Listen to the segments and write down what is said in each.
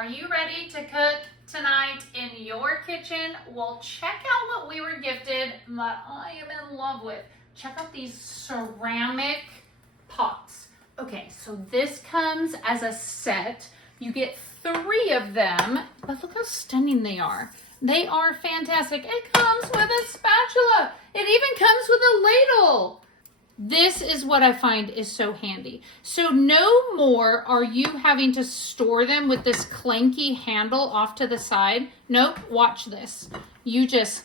Are you ready to cook tonight in your kitchen? Well, check out what we were gifted that I am in love with. Check out these ceramic pots. Okay, so this comes as a set. You get 3 of them, but look how stunning they are. They are fantastic. It comes with a spatula. It even comes with a ladle. This is what I find is so handy. So no more are you having to store them with this clanky handle off to the side. Nope, watch this. You just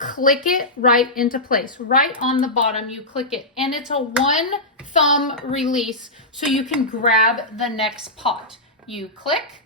click it right into place. Right on the bottom, you click it. And it's a 1 thumb release so you can grab the next pot. You click,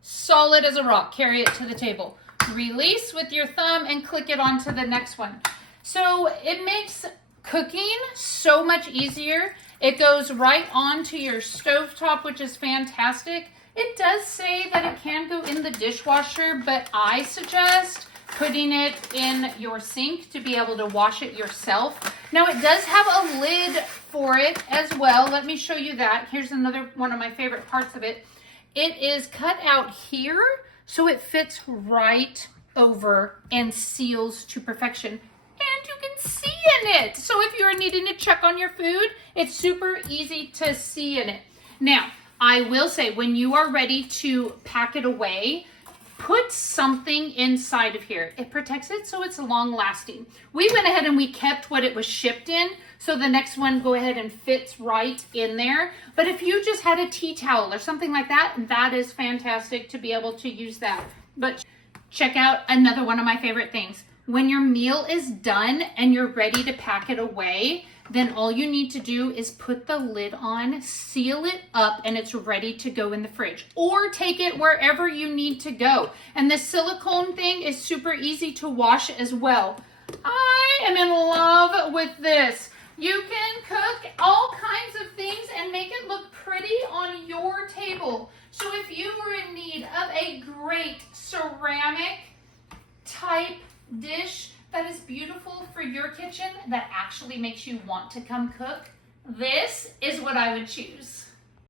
solid as a rock, carry it to the table. Release with your thumb and click it onto the next one. So it makes cooking so much easier. It goes right onto your stovetop, which is fantastic. It does say that it can go in the dishwasher, but I suggest putting it in your sink to be able to wash it yourself. Now it does have a lid for it as well. Let me show you that. Here's another one of my favorite parts of it. It is cut out here so it fits right over and seals to perfection. And you can see in it. So if you're needing to check on your food, it's super easy to see in it. Now, I will say when you are ready to pack it away, put something inside of here. It protects it so it's long lasting. We went ahead and we kept what it was shipped in. So the next one go ahead and fits right in there. But if you just had a tea towel or something like that, that is fantastic to be able to use that. But check out another one of my favorite things. When your meal is done and you're ready to pack it away, then all you need to do is put the lid on, seal it up, and it's ready to go in the fridge. Or take it wherever you need to go. And the silicone thing is super easy to wash as well. I am in love with this. You can cook all kinds of things and make it look pretty on your table. So if you were in need of a great ceramic type dish that is beautiful for your kitchen, that actually makes you want to come cook, this is what I would choose.